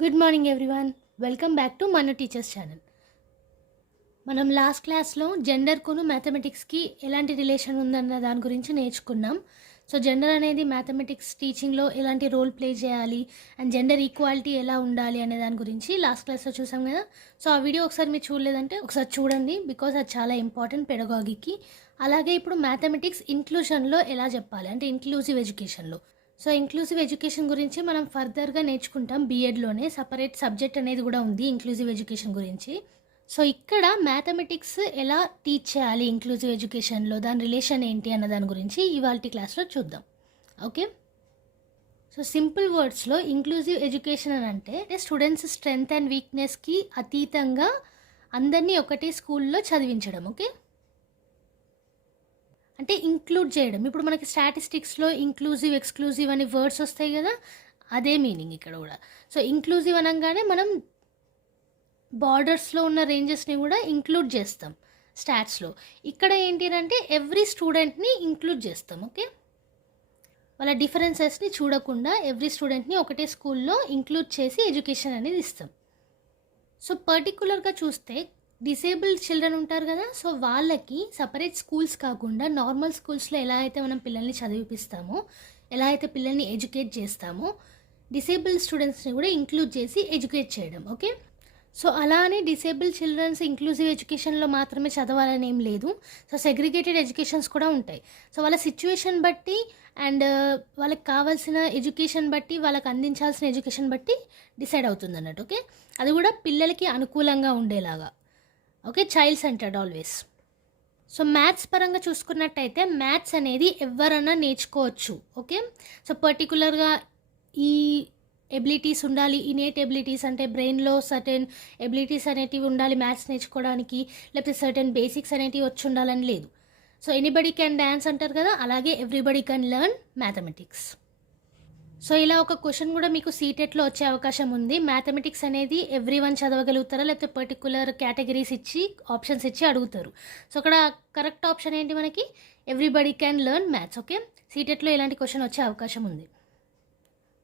Good morning everyone. Welcome back to మన teachers channel. మనం last క్లాస్లో జెండర్కును మ్యాథమెటిక్స్కి ఎలాంటి రిలేషన్ ఉందన్న దాని గురించి నేర్చుకున్నాం. సో జెండర్ అనేది మ్యాథమెటిక్స్ టీచింగ్లో ఎలాంటి రోల్ ప్లే చేయాలి అండ్ జెండర్ ఈక్వాలిటీ ఎలా ఉండాలి అనే దాని గురించి లాస్ట్ క్లాస్లో చూసాం కదా. సో ఆ వీడియో ఒకసారి మీరు చూడలేదంటే ఒకసారి చూడండి, బికాజ్ అది చాలా ఇంపార్టెంట్ పెడగాగికి. అలాగే ఇప్పుడు మ్యాథమెటిక్స్ ఇంక్లూషన్లో ఎలా చెప్పాలి అంటే ఇంక్లూజివ్ ఎడ్యుకేషన్లో. సో ఇంక్లూజివ్ ఎడ్యుకేషన్ గురించి మనం ఫర్దర్గా నేర్చుకుంటాం. బీఎడ్లోనే సపరేట్ సబ్జెక్ట్ అనేది కూడా ఉంది ఇంక్లూజివ్ ఎడ్యుకేషన్ గురించి. సో ఇక్కడ మ్యాథమెటిక్స్ ఎలా టీచ్ చేయాలి ఇంక్లూజివ్ ఎడ్యుకేషన్లో, దాని రిలేషన్ ఏంటి అన్న దాని గురించి ఇవాల్టి క్లాస్లో చూద్దాం. ఓకే, సో సింపుల్ వర్డ్స్లో ఇంక్లూజివ్ ఎడ్యుకేషన్ అని అంటే స్టూడెంట్స్ స్ట్రెంగ్త్ అండ్ వీక్నెస్కి అతీతంగా అందరినీ ఒకటే స్కూల్లో చదివించడం. ఓకే, అంటే ఇంక్లూడ్ చేయడం. ఇప్పుడు మనకి స్టాటిస్టిక్స్లో ఇంక్లూజివ్ ఎక్స్క్లూజివ్ అనే వర్డ్స్ వస్తాయి కదా, అదే మీనింగ్ ఇక్కడ కూడా. సో ఇంక్లూజివ్ అనగానే మనం బార్డర్స్లో ఉన్న రేంజెస్ని కూడా ఇంక్లూడ్ చేస్తాం స్టాట్స్లో. ఇక్కడ ఏంటి అంటే ఎవ్రీ స్టూడెంట్ని ఇంక్లూడ్ చేస్తాం. ఓకే, వాళ్ళ డిఫరెన్సెస్ని చూడకుండా ఎవ్రీ స్టూడెంట్ని ఒకటే స్కూల్లో ఇంక్లూడ్ చేసి ఎడ్యుకేషన్ అనేది ఇస్తాం. సో పర్టికులర్గా చూస్తే డిసేబుల్డ్ చిల్డ్రన్ ఉంటారు కదా, సో వాళ్ళకి సపరేట్ స్కూల్స్ కాకుండా నార్మల్ స్కూల్స్లో ఎలా అయితే మనం పిల్లల్ని చదివిపిస్తామో, ఎలా అయితే పిల్లల్ని ఎడ్యుకేట్ చేస్తామో, డిసేబుల్డ్ స్టూడెంట్స్ని కూడా ఇంక్లూడ్ చేసి ఎడ్యుకేట్ చేయడం. ఓకే, సో అలానే డిసేబుల్డ్ చిల్డ్రన్స్ ఇంక్లూజివ్ ఎడ్యుకేషన్లో మాత్రమే చదవాలని ఏం లేదు. సో సెగ్రిగేటెడ్ ఎడ్యుకేషన్స్ కూడా ఉంటాయి. సో వాళ్ళ సిచ్యువేషన్ బట్టి అండ్ వాళ్ళకి కావాల్సిన ఎడ్యుకేషన్ బట్టి, వాళ్ళకి అందించాల్సిన ఎడ్యుకేషన్ బట్టి డిసైడ్ అవుతుంది అన్నట్టు. ఓకే, అది కూడా పిల్లలకి అనుకూలంగా ఉండేలాగా. Okay, child centred always. So maths పరంగా చూసుకున్నట్టయితే మ్యాథ్స్ అనేది ఎవరన్నా నేర్చుకోవచ్చు. ఓకే, సో పర్టికులర్గా ఈ ఎబిలిటీస్ ఉండాలి, ఇనేట్ ఎబిలిటీస్ అంటే బ్రెయిన్లో సర్టెన్ ఎబిలిటీస్ అనేటివి ఉండాలి మ్యాథ్స్ నేర్చుకోవడానికి, లేకపోతే సర్టెన్ బేసిక్స్ అనేటివి వచ్చి ఉండాలని లేదు. సో ఎనీబడి క్యాన్ డ్యాన్స్ అంటారు కదా, అలాగే everybody can learn mathematics. So ఇలా ఒక క్వశ్చన్ కూడా మీకు సీటెట్లో వచ్చే అవకాశం ఉంది. మ్యాథమెటిక్స్ అనేది ఎవ్రీ వన్ చదవగలుగుతారా, లేకపోతే పర్టికులర్ కేటగిరీస్ ఇచ్చి ఆప్షన్స్ ఇచ్చి అడుగుతారు. సో అక్కడ కరెక్ట్ ఆప్షన్ ఏంటి మనకి, everybody can learn maths. Okay, సీటెట్లో ఇలాంటి క్వశ్చన్ వచ్చే అవకాశం ఉంది.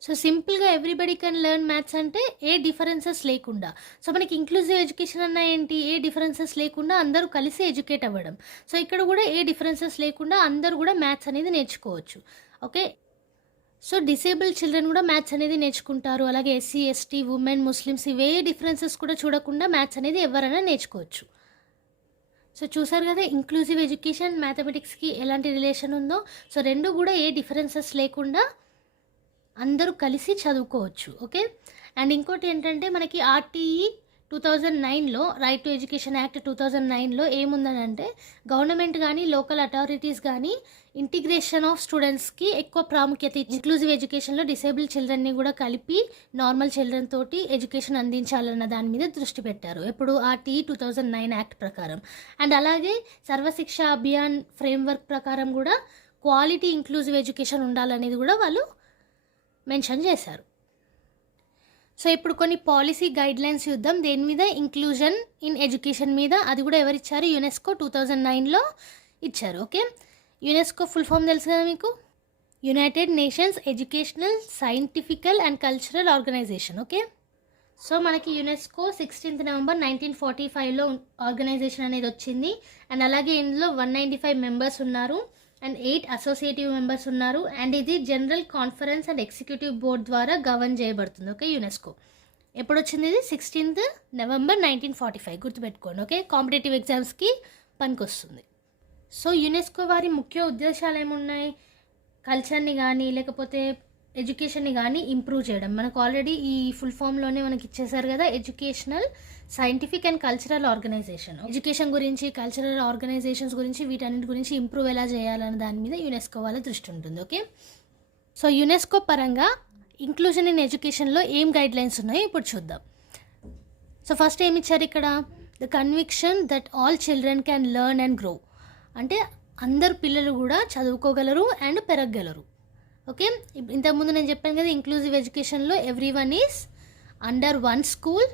సో సింపుల్గా ఎవ్రీబడి కెన్ లెర్న్ మ్యాథ్స్ అంటే ఏ డిఫరెన్సెస్ లేకుండా. సో మనకి ఇంక్లూజివ్ ఎడ్యుకేషన్ అన్న ఏంటి, ఏ డిఫరెన్సెస్ లేకుండా అందరూ కలిసి ఎడ్యుకేట్ అవ్వడం. సో ఇక్కడ కూడా ఏ డిఫరెన్సెస్ లేకుండా అందరూ కూడా మ్యాథ్స్ అనేది నేర్చుకోవచ్చు. ఓకే, సో డిసేబుల్డ్ చిల్డ్రన్ కూడా మ్యాథ్స్ అనేది నేర్చుకుంటారు. అలాగే ఎస్సీ, ఎస్టీ, ఉమెన్, ముస్లిమ్స్ ఇవే డిఫరెన్సెస్ కూడా చూడకుండా మ్యాథ్స్ అనేది ఎవరైనా నేర్చుకోవచ్చు. సో చూసారు కదా ఇంక్లూజివ్ ఎడ్యుకేషన్ మ్యాథమెటిక్స్కి ఎలాంటి రిలేషన్ ఉందో. సో రెండు కూడా ఏ డిఫరెన్సెస్ లేకుండా అందరూ కలిసి చదువుకోవచ్చు. ఓకే, అండ్ ఇంకోటి ఏంటంటే మనకి ఆర్టీఈ 2009లో రైట్ టు ఎడ్యుకేషన్ యాక్ట్ 2009లో ఏముందని అంటే గవర్నమెంట్ కానీ లోకల్ అథారిటీస్ కానీ ఇంటిగ్రేషన్ ఆఫ్ స్టూడెంట్స్కి ఎక్కువ ప్రాముఖ్యత ఇచ్చి ఇంక్లూజివ్ ఎడ్యుకేషన్లో డిసేబుల్డ్ చిల్డ్రన్ని కూడా కలిపి నార్మల్ చిల్డ్రన్ తోటి ఎడ్యుకేషన్ అందించాలన్న దాని మీద దృష్టి పెట్టారు. ఎప్పుడు ఆర్టీఈ 2009 యాక్ట్ ప్రకారం. అండ్ అలాగే సర్వశిక్ష అభియాన్ ఫ్రేమ్వర్క్ ప్రకారం కూడా క్వాలిటీ ఇంక్లూజివ్ ఎడ్యుకేషన్ ఉండాలనేది కూడా వాళ్ళు మెన్షన్ చేశారు. సో ఇప్పుడు కొన్ని పాలసీ గైడ్లైన్స్ చూద్దాం దేని మీద, ఇంక్లూజన్ ఇన్ ఎడ్యుకేషన్ మీద. అది కూడా ఎవరిచ్చారు, యునెస్కో 2009లో ఇచ్చారు. ఓకే, యునెస్కో ఫుల్ ఫామ్ తెలుసు కదా మీకు, United Nations educational, scientifical and cultural organization. Okay, so మనకి యునెస్కో 16 నవంబర్ 1945లో ఆర్గనైజేషన్ అనేది వచ్చింది. అండ్ అలాగే ఇందులో 195 మెంబర్స్ ఉన్నారు అండ్ 8 అసోసియేటివ్ మెంబర్స్ ఉన్నారు. అండ్ ఇది general conference and executive board ద్వారా గవర్న్ చేయబడుతుంది. ఓకే, యునెస్కో ఎప్పుడు వచ్చింది, ఇది 16 నవంబర్ 1945 గుర్తుపెట్టుకోండి. ఓకే, కాంపిటేటివ్ ఎగ్జామ్స్కి పనికొస్తుంది. సో యునెస్కో వారి ముఖ్య ఉద్దేశాలు ఏమున్నాయి, కల్చర్ని కానీ లేకపోతే ఎడ్యుకేషన్ని కానీ ఇంప్రూవ్ చేయడం. మనకు ఆల్రెడీ ఈ ఫుల్ ఫామ్లోనే మనకి ఇచ్చేసారు కదా, educational, scientific and cultural organisation. Education గురించి, కల్చరల్ ఆర్గనైజేషన్స్ గురించి, వీటన్నిటి గురించి ఇంప్రూవ్ ఎలా చేయాలన్న దాని మీద యునెస్కో వాళ్ళ దృష్టి ఉంటుంది. ఓకే, సో యునెస్కో పరంగా ఇంక్లూజన్ ఇన్ ఎడ్యుకేషన్లో ఏం గైడ్లైన్స్ ఉన్నాయో ఇప్పుడు చూద్దాం. సో ఫస్ట్ ఏమి ఇచ్చారు ఇక్కడ, the conviction that all children can learn and grow. అంటే అందరు పిల్లలు కూడా చదువుకోగలరు అండ్ పెరగగలరు. ఓకే, ఇంతకుముందు నేను చెప్పాను కదా ఇంక్లూజివ్ ఎడ్యుకేషన్లో every one is under one school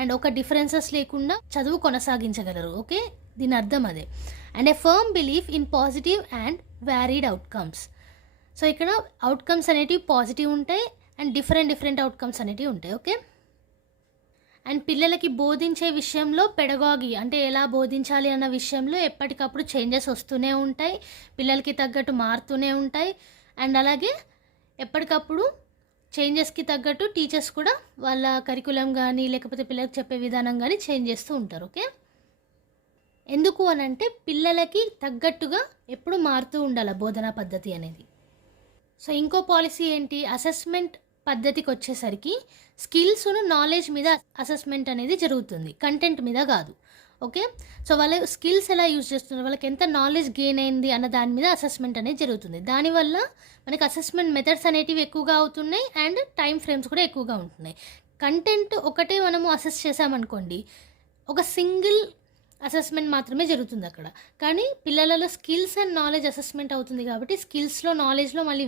and ఒక డిఫరెన్సెస్ లేకుండా చదువు కొనసాగించగలరు. ఓకే, దీని అర్థం అదే. And a firm belief in positive and varied outcomes. So ఇక్కడ అవుట్కమ్స్ అనేటివి పాజిటివ్ ఉంటాయి అండ్ డిఫరెంట్ అవుట్కమ్స్ అనేటివి ఉంటాయి. ఓకే. అండ్ పిల్లలకి బోధించే విషయంలో పెడగాగి అంటే ఎలా బోధించాలి అన్న విషయంలో ఎప్పటికప్పుడు చేంజెస్ వస్తూనే ఉంటాయి, పిల్లలకి తగ్గట్టు మారుతూనే ఉంటాయి. అండ్ అలాగే ఎప్పటికప్పుడు చేంజెస్కి తగ్గట్టు టీచర్స్ కూడా వాళ్ళ కరికులం కానీ లేకపోతే పిల్లలకు చెప్పే విధానం కానీ చేంజ్ చేస్తూ ఉంటారు. ఓకే. ఎందుకు అని అంటే పిల్లలకి తగ్గట్టుగా ఎప్పుడు మారుతూ ఉండాలి బోధనా పద్ధతి అనేది. సో ఇంకో పాలసీ ఏంటి, అసెస్మెంట్ పద్ధతికి వచ్చేసరికి స్కిల్స్ను నాలెడ్జ్ మీద అసెస్మెంట్ అనేది జరుగుతుంది, కంటెంట్ మీద కాదు. ఓకే. సో వాళ్ళ స్కిల్స్ ఎలా యూజ్ చేస్తున్నారు, వాళ్ళకి ఎంత నాలెడ్జ్ గెయిన్ అయింది అన్న దాని మీద అసెస్మెంట్ అనేది జరుగుతుంది. దానివల్ల మనకి అసెస్మెంట్ మెథడ్స్ అనేటివి ఎక్కువగా అవుతున్నాయి అండ్ టైం ఫ్రేమ్స్ కూడా ఎక్కువగా ఉంటున్నాయి. కంటెంట్ ఒకటే మనము అసెస్ చేసామనుకోండి, ఒక సింగిల్ అసెస్మెంట్ మాత్రమే జరుగుతుంది అక్కడ. కానీ పిల్లలలో స్కిల్స్ అండ్ నాలెడ్జ్ అసెస్మెంట్ అవుతుంది కాబట్టి స్కిల్స్లో నాలెడ్జ్లో మళ్ళీ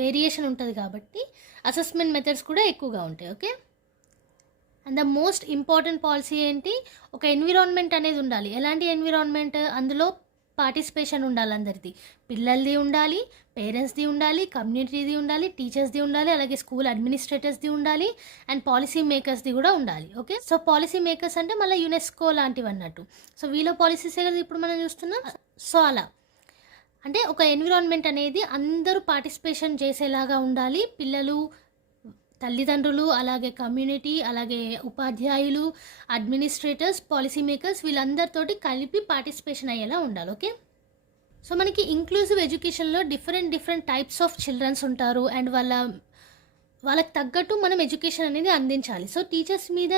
వేరియేషన్ ఉంటుంది కాబట్టి అసెస్మెంట్ మెథడ్స్ కూడా ఎక్కువగా ఉంటాయి. Okay. And the most important policy ఏంటి, ఒక ఎన్విరాన్మెంట్ అనేది ఉండాలి. ఎలాంటి ఎన్విరాన్మెంట్, అందులో పార్టిసిపేషన్ ఉండాలి, అందరిది, పిల్లలది ఉండాలి, పేరెంట్స్ది ఉండాలి, కమ్యూనిటీది ఉండాలి, టీచర్స్ది ఉండాలి, అలాగే స్కూల్ అడ్మినిస్ట్రేటర్స్ది ఉండాలి అండ్ పాలసీ మేకర్స్ది కూడా ఉండాలి. ఓకే. సో పాలసీ మేకర్స్ అంటే మళ్ళీ యునెస్కో లాంటివి అన్నట్టు. సో వీళ్ళ పాలసీసే కదా ఇప్పుడు మనం చూస్తున్నాం. సో అలా అంటే ఒక ఎన్విరాన్మెంట్ అనేది అందరూ పార్టిసిపేషన్ చేసేలాగా ఉండాలి. పిల్లలు, తల్లిదండ్రులు, అలాగే కమ్యూనిటీ, అలాగే ఉపాధ్యాయులు, అడ్మినిస్ట్రేటర్స్, పాలసీ మేకర్స్ వీళ్ళందరితోటి కలిపి పార్టిసిపేషన్ అయ్యేలా ఉండాలి. ఓకే. సో మనకి ఇంక్లూజివ్ ఎడ్యుకేషన్లో డిఫరెంట్ టైప్స్ ఆఫ్ చిల్డ్రన్స్ ఉంటారు అండ్ వాళ్ళకి తగ్గట్టు మనం ఎడ్యుకేషన్ అనేది అందించాలి. సో టీచర్స్ మీద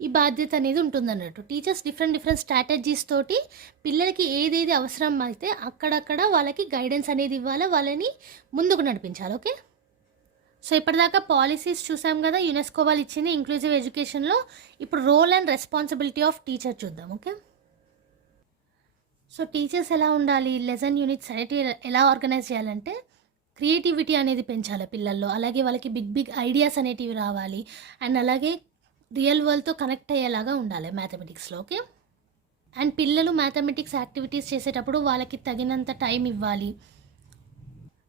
ఈ బాధ్యత అనేది ఉంటుందన్నట్టు. టీచర్స్ డిఫరెంట్ స్ట్రాటజీస్ తోటి పిల్లలకి ఏదేది అవసరం అయితే అక్కడక్కడ వాళ్ళకి గైడెన్స్ అనేది ఇవ్వాలి, వాళ్ళని ముందుకు నడిపించాలి. ఓకే. సో ఇప్పటిదాకా పాలసీస్ చూసాం కదా, యునెస్కో వాళ్ళు ఇచ్చింది ఇంక్లూజివ్ ఎడ్యుకేషన్లో. ఇప్పుడు role and responsibility of teacher చూద్దాం. ఓకే. సో టీచర్స్ ఎలా ఉండాలి, లెసన్ యూనిట్స్ అనేవి ఎలా ఆర్గనైజ్ చేయాలంటే క్రియేటివిటీ అనేది పెంచాలి పిల్లల్లో, అలాగే వాళ్ళకి బిగ్ ఐడియాస్ అనేటివి రావాలి అండ్ అలాగే రియల్ వరల్డ్తో కనెక్ట్ అయ్యేలాగా ఉండాలి మ్యాథమెటిక్స్లో. ఓకే. అండ్ పిల్లలు మ్యాథమెటిక్స్ యాక్టివిటీస్ చేసేటప్పుడు వాళ్ళకి తగినంత టైం ఇవ్వాలి.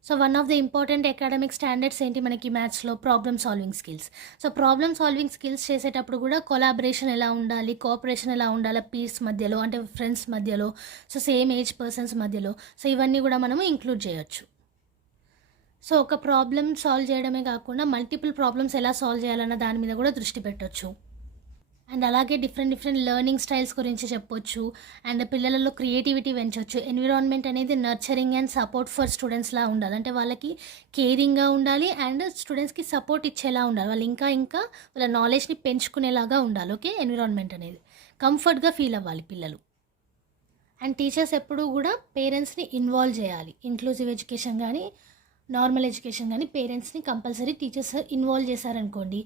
So one of the important academic standards ఏంటి మనకి మ్యాథ్స్లో, problem solving skills. So problem solving skills చేసేటప్పుడు కూడా కొలాబరేషన్ ఎలా ఉండాలి, కోఆపరేషన్ ఎలా ఉండాలి పీర్స్ మధ్యలో, అంటే ఫ్రెండ్స్ మధ్యలో, సో సేమ్ ఏజ్ పర్సన్స్ మధ్యలో. సో ఇవన్నీ కూడా మనము ఇంక్లూడ్ చేయొచ్చు. సో ఒక ప్రాబ్లమ్ సాల్వ్ చేయడమే కాకుండా మల్టిపుల్ ప్రాబ్లమ్స్ ఎలా సాల్వ్ చేయాలన్న దాని మీద కూడా దృష్టి పెట్టవచ్చు. అండ్ అలాగే డిఫరెంట్ లెర్నింగ్ స్టైల్స్ గురించి చెప్పొచ్చు అండ్ పిల్లలలో క్రియేటివిటీ పెంచవచ్చు. ఎన్విరాన్మెంట్ అనేది నర్చరింగ్ అండ్ సపోర్ట్ ఫర్ స్టూడెంట్స్లా ఉండాలి, అంటే వాళ్ళకి కేరింగ్గా ఉండాలి అండ్ స్టూడెంట్స్కి సపోర్ట్ ఇచ్చేలా ఉండాలి, వాళ్ళు ఇంకా వాళ్ళ నాలెడ్జ్ని పెంచుకునేలాగా ఉండాలి. ఓకే. ఎన్విరాన్మెంట్ అనేది కంఫర్ట్గా ఫీల్ అవ్వాలి పిల్లలు. అండ్ టీచర్స్ ఎప్పుడూ కూడా పేరెంట్స్ని ఇన్వాల్వ్ చేయాలి. ఇంక్లూజివ్ ఎడ్యుకేషన్ కానీ నార్మల్ ఎడ్యుకేషన్ కానీ పేరెంట్స్ని కంపల్సరీ టీచర్స్ ఇన్వాల్వ్ చేశారనుకోండి,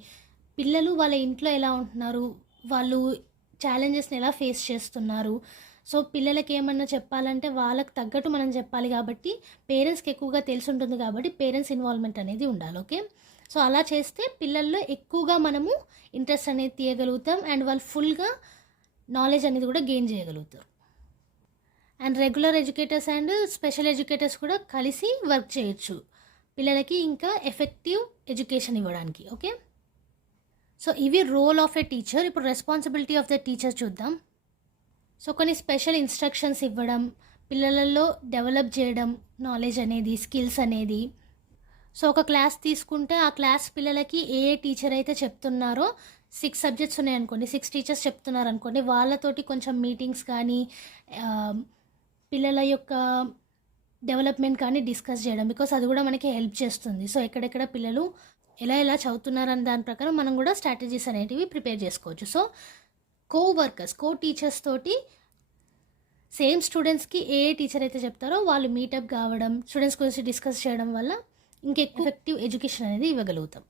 పిల్లలు వాళ్ళ ఇంట్లో ఎలా ఉంటున్నారు, వాళ్ళు ఛాలెంజెస్ని ఎలా ఫేస్ చేస్తున్నారు, సో పిల్లలకి ఏమన్నా చెప్పాలంటే వాళ్ళకి తగ్గట్టు మనం చెప్పాలి కాబట్టి పేరెంట్స్కి ఎక్కువగా తెలిసి ఉంటుంది కాబట్టి పేరెంట్స్ ఇన్వాల్వ్మెంట్ అనేది ఉండాలి. ఓకే. సో అలా చేస్తే పిల్లల్లో ఎక్కువగా మనము ఇంట్రెస్ట్ అనేది తీయగలుగుతాం అండ్ వాళ్ళు ఫుల్గా నాలెడ్జ్ అనేది కూడా గెయిన్ చేయగలుగుతారు. And regular educators and special educators కూడా కలిసి వర్క్ చేయొచ్చు పిల్లలకి ఇంకా ఎఫెక్టివ్ ఎడ్యుకేషన్ ఇవ్వడానికి. ఓకే. సో ఇవి రోల్ ఆఫ్ ఎ టీచర్. ఇప్పుడు రెస్పాన్సిబిలిటీ ఆఫ్ ద టీచర్ చూద్దాం. సో కొన్ని స్పెషల్ ఇన్స్ట్రక్షన్స్ ఇవ్వడం, పిల్లలలో డెవలప్ చేయడం నాలెడ్జ్ అనేది, స్కిల్స్ అనేది. సో ఒక క్లాస్ తీసుకుంటే ఆ క్లాస్ పిల్లలకి ఏ టీచర్ అయితే చెప్తున్నారో 6 సబ్జెక్ట్స్ ఉన్నాయనుకోండి, 6 టీచర్స్ చెప్తున్నారు అనుకోండి, వాళ్ళతోటి కొంచెం మీటింగ్స్ కానీ పిల్లల యొక్క డెవలప్మెంట్ కానీ డిస్కస్ చేయడం, బికాస్ అది కూడా మనకి హెల్ప్ చేస్తుంది. సో ఎక్కడెక్కడ పిల్లలు ఎలా చదువుతున్నారని దాని ప్రకారం మనం కూడా స్ట్రాటజీస్ అనేటివి ప్రిపేర్ చేసుకోవచ్చు. సో కో టీచర్స్ తోటి సేమ్ స్టూడెంట్స్కి ఏ టీచర్ అయితే చెప్తారో వాళ్ళు మీటప్ కావడం, స్టూడెంట్స్ గురించి డిస్కస్ చేయడం వల్ల ఇంకెక్కువ ఎఫెక్టివ్ ఎడ్యుకేషన్ అనేది ఇవ్వగలుగుతాం.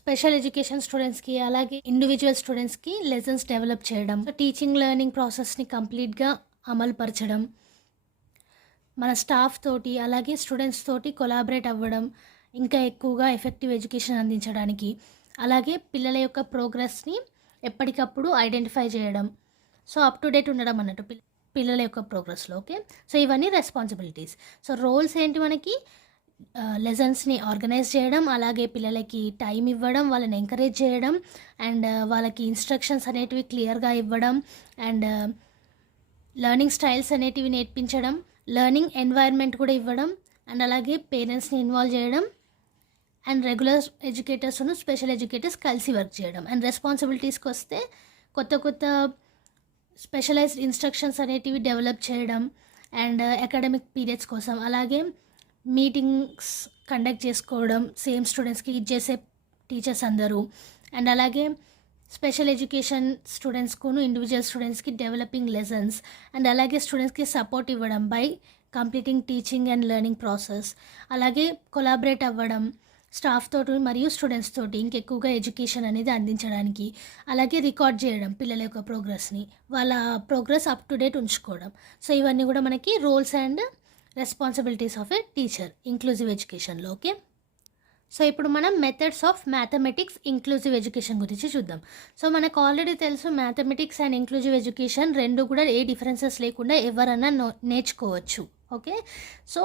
స్పెషల్ ఎడ్యుకేషన్ స్టూడెంట్స్కి అలాగే ఇండివిజువల్ స్టూడెంట్స్కి లెసన్స్ డెవలప్ చేయడం, టీచింగ్ లెర్నింగ్ ప్రాసెస్ని కంప్లీట్గా అమలుపరచడం, మన స్టాఫ్ తోటి అలాగే స్టూడెంట్స్ తోటి కొలాబరేట్ అవ్వడం, ఇంకా ఎక్కువగా ఎఫెక్టివ్ ఎడ్యుకేషన్ అందించడానికి, అలాగే పిల్లల యొక్క ప్రోగ్రెస్ని ఎప్పటికప్పుడు ఐడెంటిఫై చేయడం, సో అప్ టు డేట్ ఉండడం అన్నట్టు పిల్లల యొక్క ప్రోగ్రెస్లో. ఓకే. సో ఇవన్నీ రెస్పాన్సిబిలిటీస్. సో రోల్స్ ఏంటి మనకి, లెసన్స్ని ఆర్గనైజ్ చేయడం, అలాగే పిల్లలకి టైం ఇవ్వడం, వాళ్ళని ఎంకరేజ్ చేయడం, అండ్ వాళ్ళకి ఇన్స్ట్రక్షన్స్ అనేటివి క్లియర్గా ఇవ్వడం, అండ్ లెర్నింగ్ స్టైల్స్ అనేటివి నేర్పించడం, లెర్నింగ్ ఎన్వైర్న్మెంట్ కూడా ఇవ్వడం, అండ్ అలాగే పేరెంట్స్ని ఇన్వాల్వ్ చేయడం, అండ్ రెగ్యులర్ ఎడ్యుకేటర్స్ను స్పెషల్ ఎడ్యుకేటర్స్ కలిసి వర్క్ చేయడం. అండ్ రెస్పాన్సిబిలిటీస్కి వస్తే కొత్త కొత్త స్పెషలైజ్డ్ ఇన్స్ట్రక్షన్స్ అనేటివి డెవలప్ చేయడం, అండ్ అకాడమిక్ పీరియడ్స్ కోసం అలాగే మీటింగ్స్ కండక్ట్ చేసుకోవడం సేమ్ స్టూడెంట్స్కి ఇచ్చేసే టీచర్స్ అందరూ, అండ్ అలాగే స్పెషల్ ఎడ్యుకేషన్ స్టూడెంట్స్కును ఇండివిజువల్ స్టూడెంట్స్కి డెవలపింగ్ లెసన్స్, అండ్ అలాగే స్టూడెంట్స్కి సపోర్ట్ ఇవ్వడం by completing teaching and learning process, అలాగే కొలాబరేట్ అవ్వడం స్టాఫ్ తోటి మరియు స్టూడెంట్స్ తోటి ఇంకెక్కువగా ఎడ్యుకేషన్ అనేది అందించడానికి, అలాగే రికార్డ్ చేయడం పిల్లల యొక్క ప్రోగ్రెస్ని, వాళ్ళ ప్రోగ్రెస్ అప్ టు డేట్ ఉంచుకోవడం. సో ఇవన్నీ కూడా మనకి roles and responsibilities of a teacher inclusive ఎడ్యుకేషన్లో. ఓకే, సో ఇప్పుడు మనం methods of mathematics inclusive education గురించి చూద్దాం. సో మనకు ఆల్రెడీ తెలుసు మ్యాథమెటిక్స్ అండ్ ఇంక్లూజివ్ ఎడ్యుకేషన్ రెండు కూడా ఏ డిఫరెన్సెస్ లేకుండా ఎవరన్నా నేర్చుకోవచ్చు. ఓకే, సో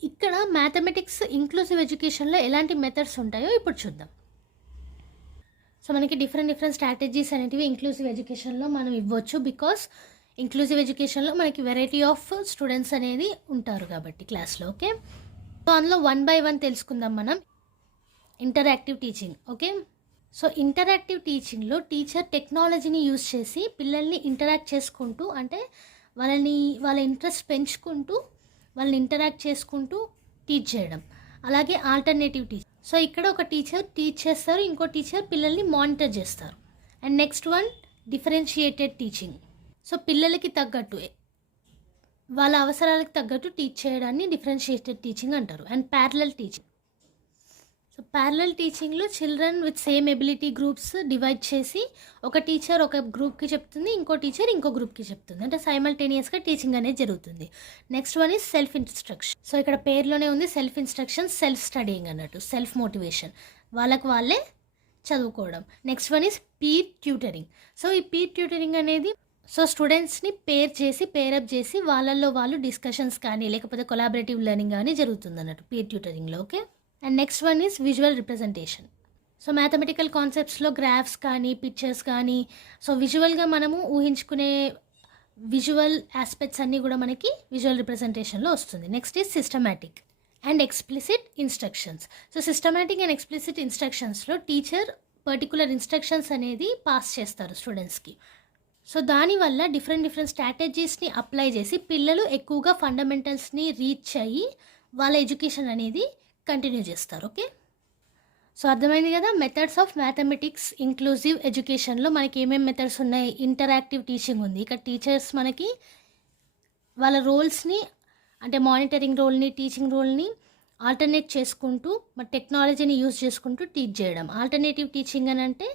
ఇక్కడ మ్యాథమెటిక్స్ ఇంక్లూజివ్ ఎడ్యుకేషన్లో ఎలాంటి మెథడ్స్ ఉంటాయో ఇప్పుడు చూద్దాం. సో మనకి డిఫరెంట్ స్ట్రాటజీస్ అనేటివి ఇంక్లూజివ్ ఎడ్యుకేషన్లో మనం ఇవ్వచ్చు, బికాస్ ఇంక్లూజివ్ ఎడ్యుకేషన్లో మనకి వెరైటీ ఆఫ్ స్టూడెంట్స్ అనేది ఉంటారు కాబట్టి క్లాస్లో. ఓకే, సో అందులో 1 by 1 తెలుసుకుందాం మనం. Interactive teaching. Okay, so interactive టీచింగ్లో టీచర్ టెక్నాలజీని యూజ్ చేసి పిల్లల్ని ఇంటరాక్ట్ చేసుకుంటూ, అంటే వాళ్ళ ఇంట్రెస్ట్ పెంచుకుంటూ వాళ్ళని ఇంటరాక్ట్ చేసుకుంటూ టీచ్ చేయడం. అలాగే ఆల్టర్నేటివ్ టీచ్. సో ఇక్కడ ఒక టీచర్ టీచ్ చేస్తారు, ఇంకో టీచర్ పిల్లల్ని మానిటర్ చేస్తారు. And next one differentiated teaching. So పిల్లలకి తగ్గట్టు వాళ్ళ అవసరాలకు తగ్గట్టు టీచ్ చేయడాన్ని డిఫరెన్షియేటెడ్ టీచింగ్ అంటారు. And parallel teaching. So parallel టీచింగ్లో children with same ability groups divide చేసి ఒక టీచర్ ఒక గ్రూప్కి చెప్తుంది, ఇంకో టీచర్ ఇంకో గ్రూప్కి చెప్తుంది, అంటే సైమల్టేనియస్గా టీచింగ్ అనేది జరుగుతుంది. Next one is self instruction. So ఇక్కడ పేరులోనే ఉంది సెల్ఫ్ ఇన్స్ట్రక్షన్, సెల్ఫ్ స్టడీయింగ్ అన్నట్టు, సెల్ఫ్ మోటివేషన్, వాళ్ళకు వాళ్ళే చదువుకోవడం. Next one is peer tutoring. So ఈ పీర్ ట్యూటరింగ్ అనేది సో స్టూడెంట్స్ని పేరప్ చేసి వాళ్ళల్లో వాళ్ళు డిస్కషన్స్ కానీ లేకపోతే కొలాబరేటివ్ లెర్నింగ్ కానీ జరుగుతుంది అన్నట్టు పీర్ ట్యూటరింగ్లో. Okay, and next one is visual representation. So mathematical కాన్సెప్ట్స్లో గ్రాఫ్స్ కానీ పిక్చర్స్ కానీ సో విజువల్గా మనము ఊహించుకునే విజువల్ ఆస్పెక్ట్స్ అన్నీ కూడా మనకి విజువల్ రిప్రజెంటేషన్లో వస్తుంది. Next is systematic and explicit instructions. So systematic and explicit ఇన్స్ట్రక్షన్స్లో టీచర్ పర్టికులర్ ఇన్స్ట్రక్షన్స్ అనేది పాస్ చేస్తారు స్టూడెంట్స్కి. సో దానివల్ల డిఫరెంట్ స్ట్రాటజీస్ని అప్లై చేసి పిల్లలు ఎక్కువగా ఫండమెంటల్స్ని రీచ్ అయ్యి వాళ్ళ ఎడ్యుకేషన్ అనేది కంటిన్యూ చేస్తారు. ఓకే, సో అర్థమైంది కదా మెథడ్స్ ఆఫ్ మ్యాథమెటిక్స్ ఇంక్లూజివ్ ఎడ్యుకేషన్లో మనకి ఏమేమి మెథడ్స్ ఉన్నాయి. ఇంటరాక్టివ్ టీచింగ్ ఉంది. ఇక్కడ టీచర్స్ మనకి వాళ్ళ రోల్స్ని అంటే మానిటరింగ్ రోల్ని టీచింగ్ రోల్ని ఆల్టర్నేట్ చేసుకుంటూ టెక్నాలజీని యూజ్ చేసుకుంటూ టీచ్ చేయడం. ఆల్టర్నేటివ్ టీచింగ్ అని అంటే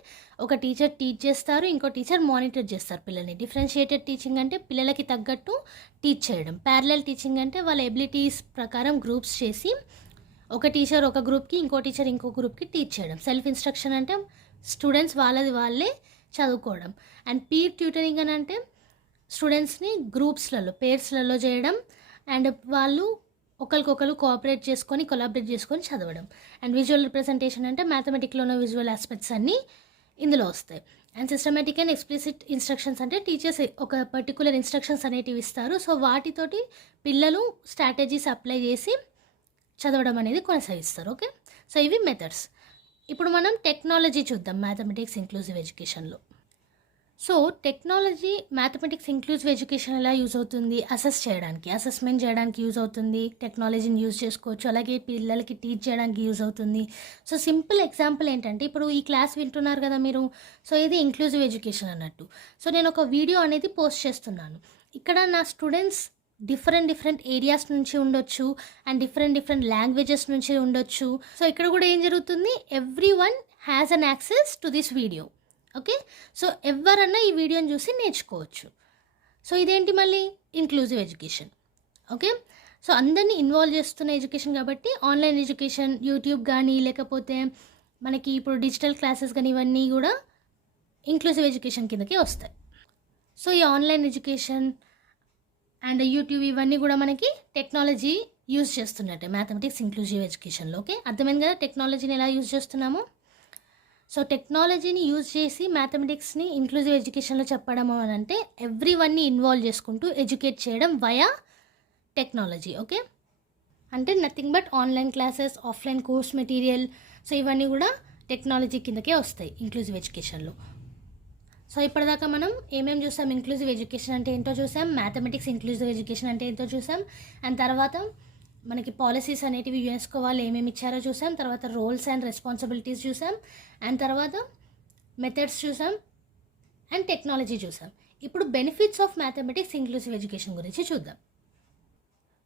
ఒక టీచర్ టీచ్ చేస్తారు, ఇంకో టీచర్ మానిటర్ చేస్తారు పిల్లల్ని. డిఫరెన్షియేటెడ్ టీచింగ్ అంటే పిల్లలకి తగ్గట్టు టీచ్ చేయడం. ప్యారలల్ టీచింగ్ అంటే వాళ్ళ ఎబిలిటీస్ ప్రకారం గ్రూప్స్ చేసి ఒక టీచర్ ఒక గ్రూప్కి ఇంకో టీచర్ ఇంకో గ్రూప్కి టీచ్ చేయడం. సెల్ఫ్ ఇన్స్ట్రక్షన్ అంటే స్టూడెంట్స్ వాళ్ళే చదువుకోవడం. అండ్ పీర్ ట్యూటరింగ్ అని అంటే స్టూడెంట్స్ని పేర్స్లలో చేయడం, అండ్ వాళ్ళు ఒకరికొకరు కొలాబరేట్ చేసుకొని చదవడం. అండ్ విజువల్ రిప్రజెంటేషన్ అంటే మ్యాథమెటిక్లో ఉన్న విజువల్ ఆస్పెక్ట్స్ అన్నీ ఇందులో వస్తాయి. And systematic and explicit instructions అంటే టీచర్స్ ఒక పర్టికులర్ ఇన్స్ట్రక్షన్స్ అనేటివి ఇస్తారు. సో వాటితోటి పిల్లలు స్ట్రాటజీస్ అప్లై చేసి చదవడం అనేది కొనసాగిస్తారు. ఓకే, సో ఇవి మెథడ్స్. ఇప్పుడు మనం టెక్నాలజీ చూద్దాం మ్యాథమెటిక్స్ ఇంక్లూజివ్ ఎడ్యుకేషన్లో. So technology mathematics inclusive education ఎలా యూజ్ అవుతుంది? అసెస్మెంట్ చేయడానికి యూజ్ అవుతుంది. టెక్నాలజీని యూజ్ చేసుకోవచ్చు. అలాగే పిల్లలకి టీచ్ చేయడానికి యూజ్ అవుతుంది. సో సింపుల్ ఎగ్జాంపుల్ ఏంటంటే ఇప్పుడు ఈ క్లాస్ వింటున్నారు కదా మీరు, సో ఇది ఇంక్లూజివ్ ఎడ్యుకేషన్ అన్నట్టు. సో నేను ఒక వీడియో అనేది పోస్ట్ చేస్తున్నాను. ఇక్కడ నా స్టూడెంట్స్ డిఫరెంట్ ఏరియాస్ నుంచి ఉండొచ్చు, అండ్ డిఫరెంట్ లాంగ్వేజెస్ నుంచి ఉండొచ్చు. సో ఇక్కడ కూడా ఏం జరుగుతుంది, every one has an access to this video. Okay, so ఎవరన్నా ఈ వీడియోని చూసి నేర్చుకోవచ్చు. సో ఇదేంటి మళ్ళీ ఇంక్లూజివ్ ఎడ్యుకేషన్. ఓకే, సో అందరినీ ఇన్వాల్వ్ చేస్తున్న ఎడ్యుకేషన్ కాబట్టి ఆన్లైన్ ఎడ్యుకేషన్, యూట్యూబ్ కానీ లేకపోతే మనకి ఇప్పుడు డిజిటల్ క్లాసెస్ కానీ ఇవన్నీ కూడా ఇంక్లూజివ్ ఎడ్యుకేషన్ కిందకే వస్తాయి. సో ఈ ఆన్లైన్ ఎడ్యుకేషన్ అండ్ యూట్యూబ్ ఇవన్నీ కూడా మనకి టెక్నాలజీ యూజ్ చేస్తున్నట్టే మ్యాథమెటిక్స్ ఇంక్లూజివ్ ఎడ్యుకేషన్లో. ఓకే, అర్థమైంది కదా టెక్నాలజీని ఎలా యూజ్ చేస్తున్నామో. సో టెక్నాలజీని యూజ్ చేసి మ్యాథమెటిక్స్ని ఇంక్లూజివ్ ఎడ్యుకేషన్లో చెప్పడము అని అంటే ఎవ్రీ వన్ని ఇన్వాల్వ్ చేసుకుంటూ ఎడ్యుకేట్ చేయడం వయా టెక్నాలజీ. ఓకే, అంటే nothing but online classes, offline course material, so ఇవన్నీ కూడా టెక్నాలజీ కిందకే వస్తాయి ఇంక్లూజివ్ ఎడ్యుకేషన్లో. సో ఇప్పటిదాకా మనం ఏమేమి చూసాం, ఇంక్లూజివ్ ఎడ్యుకేషన్ అంటే ఏంటో చూసాం, మ్యాథమెటిక్స్ ఇంక్లూజివ్ ఎడ్యుకేషన్ అంటే ఏంటో చూసాం, అండ్ తర్వాత మనకి పాలసీస్ అనేటివి యునెస్కో వాళ్ళు ఏమేమి ఇచ్చారో చూసాం, తర్వాత రోల్స్ అండ్ రెస్పాన్సిబిలిటీస్ చూసాం, అండ్ తర్వాత మెథడ్స్ చూసాం, అండ్ టెక్నాలజీ చూసాం. ఇప్పుడు benefits of mathematics inclusive education గురించి చూద్దాం.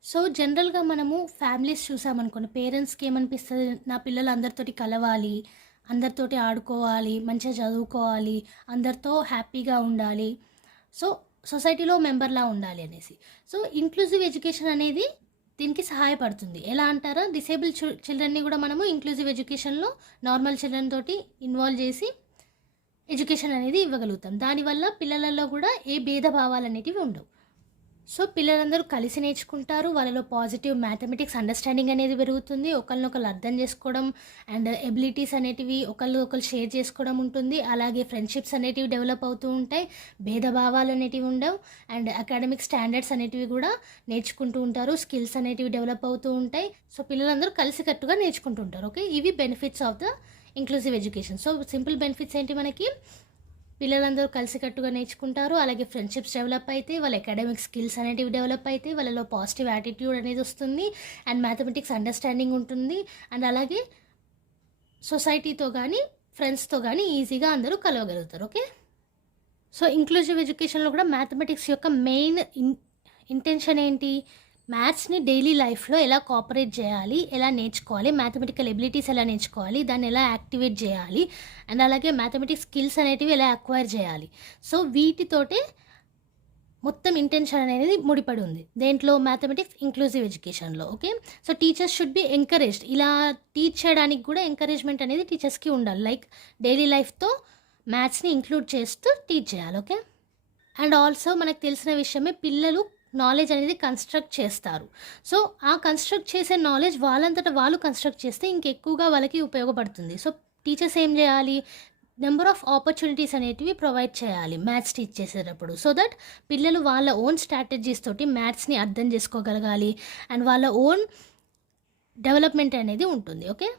సో జనరల్గా మనము ఫ్యామిలీస్ చూసామనుకోండి, పేరెంట్స్కి ఏమనిపిస్తుంది, నా పిల్లలు అందరితోటి కలవాలి, అందరితోటి ఆడుకోవాలి, మంచిగా చదువుకోవాలి, అందరితో హ్యాపీగా ఉండాలి, సో సొసైటీలో మెంబర్లా ఉండాలి అనేసి. సో ఇంక్లూజివ్ ఎడ్యుకేషన్ అనేది దీనికి సహాయపడుతుంది. ఎలా అంటారా, డిసేబుల్ చిల్డ్రన్ని కూడా మనము ఇంక్లూజివ్ ఎడ్యుకేషన్లో నార్మల్ చిల్డ్రన్ తోటి ఇన్వాల్వ్ చేసి ఎడ్యుకేషన్ అనేది ఇవ్వగలుగుతాం. దానివల్ల పిల్లలలో కూడా ఏ భేదభావాలు అనేటివి ఉండవు. సో పిల్లలందరూ కలిసి నేర్చుకుంటారు, వాళ్ళలో పాజిటివ్ మ్యాథమెటిక్స్ అండర్స్టాండింగ్ అనేది పెరుగుతుంది, ఒకరినొకరు అర్థం చేసుకోవడం అండ్ ఎబిలిటీస్ అనేటివి ఒకరు షేర్ చేసుకోవడం ఉంటుంది, అలాగే ఫ్రెండ్షిప్స్ అనేటివి డెవలప్ అవుతూ ఉంటాయి, భేదభావాలు అనేటివి ఉండవు, అండ్ అకాడమిక్ స్టాండర్డ్స్ అనేటివి కూడా నేర్చుకుంటూ ఉంటారు, స్కిల్స్ అనేటివి డెవలప్ అవుతూ ఉంటాయి. సో పిల్లలందరూ కలిసికట్టుగా నేర్చుకుంటుంటారు. ఓకే, ఇవి benefits of the inclusive education. So simple benefits ఏంటి, మనకి పిల్లలందరూ కలిసికట్టుగా నేర్చుకుంటారు, అలాగే ఫ్రెండ్షిప్స్ డెవలప్ అవుతాయి, వాళ్ళ అకాడమిక్ స్కిల్స్ అనేటివి డెవలప్ అవుతాయి, వాళ్ళలో పాజిటివ్ యాటిట్యూడ్ అనేది వస్తుంది, అండ్ మ్యాథమెటిక్స్ అండర్స్టాండింగ్ ఉంటుంది, అండ్ అలాగే సొసైటీతో కానీ ఫ్రెండ్స్తో కానీ ఈజీగా అందరూ కలవగలుగుతారు. ఓకే, సో ఇంక్లూజివ్ ఎడ్యుకేషన్లో కూడా మ్యాథమెటిక్స్ యొక్క మెయిన్ ఇంటెన్షన్ ఏంటి, మ్యాథ్స్ని డైలీ లైఫ్లో ఎలా కోఆపరేట్ చేయాలి, ఎలా నేర్చుకోవాలి, మ్యాథమెటికల్ ఎబిలిటీస్ ఎలా నేర్చుకోవాలి, దాన్ని ఎలా యాక్టివేట్ చేయాలి, అండ్ అలాగే మ్యాథమెటిక్స్ స్కిల్స్ అనేటివి ఎలా అక్వైర్ చేయాలి. సో వీటితోటే మొత్తం ఇంటెన్షన్ అనేది ముడిపడి ఉంది దేంట్లో, మ్యాథమెటిక్స్ ఇంక్లూజివ్ ఎడ్యుకేషన్లో. Okay, so teachers should be encouraged, ఇలా టీచ్ చేయడానికి కూడా ఎంకరేజ్మెంట్ అనేది టీచర్స్కి ఉండాలి, లైక్ డైలీ లైఫ్తో మ్యాథ్స్ని ఇంక్లూడ్ చేస్తూ టీచ్ చేయాలి. ఓకే, అండ్ ఆల్సో మనకు తెలిసిన విషయమే, పిల్లలు నాలెడ్జ్ అనేది కన్స్ట్రక్ట్ చేస్తారు. సో ఆ కన్స్ట్రక్ట్ చేసే నాలెడ్జ్ వాళ్ళంతటా వాళ్ళు కన్స్ట్రక్ట్ చేస్తే ఇంకెక్కువగా వాళ్ళకి ఉపయోగపడుతుంది. సో టీచర్స్ ఏం చేయాలి, నెంబర్ ఆఫ్ ఆపర్చునిటీస్ అనేటివి ప్రొవైడ్ చేయాలి మ్యాథ్స్ టీచ్ చేసేటప్పుడు, సో దట్ పిల్లలు వాళ్ళ ఓన్ స్ట్రాటజీస్ తోటి మ్యాథ్స్ని అర్థం చేసుకోగలగాలి, అండ్ వాళ్ళ ఓన్ డెవలప్మెంట్ అనేది ఉంటుంది. ఓకే,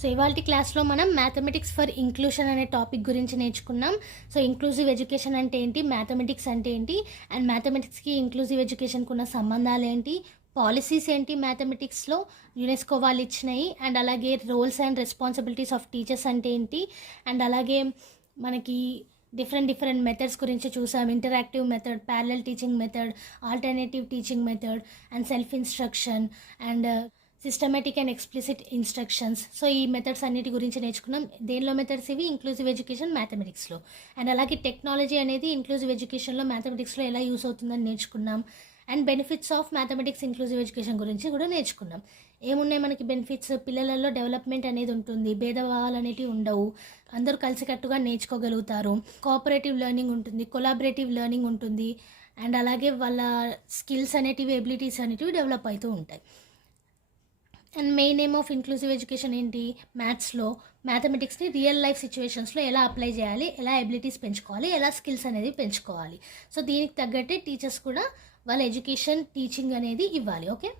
సో ఇవాళ క్లాస్లో మనం మ్యాథమెటిక్స్ ఫర్ ఇంక్లూషన్ అనే టాపిక్ గురించి నేర్చుకున్నాం. సో ఇంక్లూజివ్ ఎడ్యుకేషన్ అంటే ఏంటి, మ్యాథమెటిక్స్ అంటే ఏంటి, అండ్ మ్యాథమెటిక్స్కి ఇంక్లూజివ్ ఎడ్యుకేషన్కి ఉన్న సంబంధాలు ఏంటి, పాలసీస్ ఏంటి మ్యాథమెటిక్స్లో యునెస్కో వాళ్ళు ఇచ్చినాయి, అండ్ అలాగే roles and responsibilities of teachers అంటే ఏంటి, అండ్ అలాగే మనకి డిఫరెంట్ మెథడ్స్ గురించి చూసాం, interactive method, parallel teaching method, alternative teaching method, and self instruction, and systematic and explicit instructions. So ఈ మెథడ్స్ అన్నిటి గురించి నేర్చుకున్నాం. దేనిలో మెథడ్స్ ఇవి, ఇంక్లూజివ్ ఎడ్యుకేషన్ మ్యాథమెటిక్స్లో. అండ్ అలాగే టెక్నాలజీ అనేది ఇంక్లూజివ్ ఎడ్యుకేషన్లో మ్యాథమెటిక్స్లో ఎలా యూస్ అవుతుందని నేర్చుకున్నాం. And benefits of mathematics inclusive education గురించి కూడా నేర్చుకున్నాం. ఏమున్నాయి మనకి బెనిఫిట్స్, పిల్లలలో డెవలప్మెంట్ అనేది ఉంటుంది, భేదభావాలు అనేటివి ఉండవు, అందరూ కలిసికట్టుగా నేర్చుకోగలుగుతారు, కోఆపరేటివ్ లెర్నింగ్ ఉంటుంది, కొలాబరేటివ్ లెర్నింగ్ ఉంటుంది, అండ్ అలాగే వాళ్ళ స్కిల్స్ అనేటివి, ఎబిలిటీస్ అనేటివి డెవలప్ అవుతూ ఉంటాయి. And main aim of inclusive education ఏంటి, మ్యాథ్స్లో మ్యాథమెటిక్స్ని రియల్ లైఫ్ సిచ్యువేషన్స్లో ఎలా అప్లై చేయాలి, ఎలా ఎబిలిటీస్ పెంచుకోవాలి, ఎలా స్కిల్స్ అనేది పెంచుకోవాలి. సో దీనికి తగ్గట్టే టీచర్స్ కూడా వాళ్ళ ఎడ్యుకేషన్ టీచింగ్ అనేది ఇవ్వాలి. ఓకే,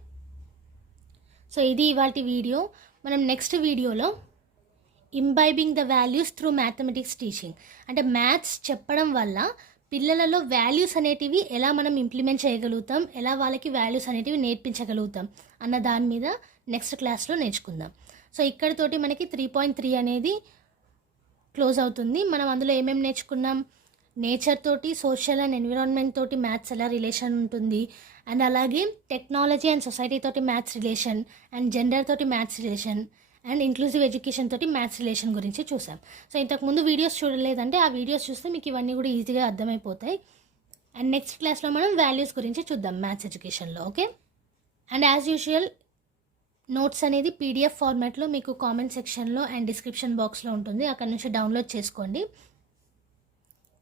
సో ఇది ఇవాల్టి వీడియో. మనం నెక్స్ట్ వీడియోలో imbibing the values through mathematics teaching, అంటే మ్యాథ్స్ చెప్పడం వల్ల పిల్లలలో వాల్యూస్ అనేటివి ఎలా మనం ఇంప్లిమెంట్ చేయగలుగుతాం, ఎలా వాళ్ళకి వాల్యూస్ అనేటివి నేర్పించగలుగుతాం అన్న దాని మీద నెక్స్ట్ క్లాస్లో నేర్చుకుందాం. సో ఇక్కడితోటి మనకి 3.3 అనేది క్లోజ్ అవుతుంది. మనం అందులో ఏమేమి నేర్చుకున్నాం, నేచర్ తోటి, సోషల్ అండ్ ఎన్విరాన్మెంట్ తోటి మ్యాథ్స్ ఎలా రిలేషన్ ఉంటుంది, అండ్ అలాగే టెక్నాలజీ అండ్ సొసైటీ తోటి మ్యాథ్స్ రిలేషన్, అండ్ జెండర్ తోటి maths relation, and inclusive education తోటి మ్యాథ్స్ రిలేషన్ గురించి చూసాం. సో ఇంతకుముందు వీడియోస్ చూడలేదంటే ఆ వీడియోస్ చూస్తే మీకు ఇవన్నీ కూడా ఈజీగా అర్థమైపోతాయి. అండ్ నెక్స్ట్ క్లాస్లో మనం వాల్యూస్ గురించి చూద్దాం మ్యాథ్స్ ఎడ్యుకేషన్లో. Okay, and as usual notes అనేది పీడిఎఫ్ ఫార్మాట్లో మీకు కామెంట్ సెక్షన్లో అండ్ డిస్క్రిప్షన్ బాక్స్లో ఉంటుంది, అక్కడ నుంచి డౌన్లోడ్ చేసుకోండి.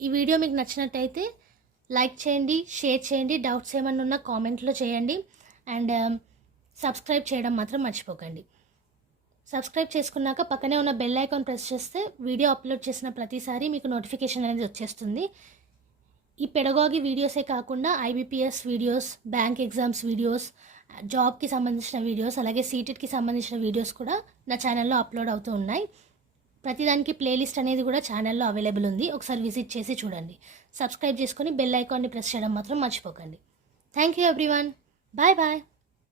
ఈ వీడియో మీకు నచ్చినట్టయితే లైక్ చేయండి, షేర్ చేయండి, డౌట్స్ ఏమన్నా ఉన్నా కామెంట్లో చేయండి, అండ్ సబ్స్క్రైబ్ చేయడం మాత్రం మర్చిపోకండి. సబ్స్క్రైబ్ చేసుకున్నాక పక్కనే ఉన్న బెల్ ఐకాన్ ప్రెస్ చేస్తే వీడియో అప్లోడ్ చేసిన ప్రతిసారి మీకు నోటిఫికేషన్ అనేది వచ్చేస్తుంది. ఈ పెడగాగి వీడియోసే కాకుండా IBPS videos, bank exams videos, జాబ్కి సంబంధించిన వీడియోస్, అలాగే సీటెట్కి సంబంధించిన వీడియోస్ కూడా నా ఛానల్లో అప్లోడ్ అవుతూ ఉన్నాయి. ప్రతిదానికి ప్లేలిస్ట్ అనేది కూడా ఛానల్లో అవైలబుల్ ఉంది. ఒకసారి విజిట్ చేసి చూడండి. సబ్స్క్రైబ్ చేసుకొని బెల్ ఐకాన్ని ప్రెస్ చేయడం మాత్రం మర్చిపోకండి. Thank you everyone. Bye bye.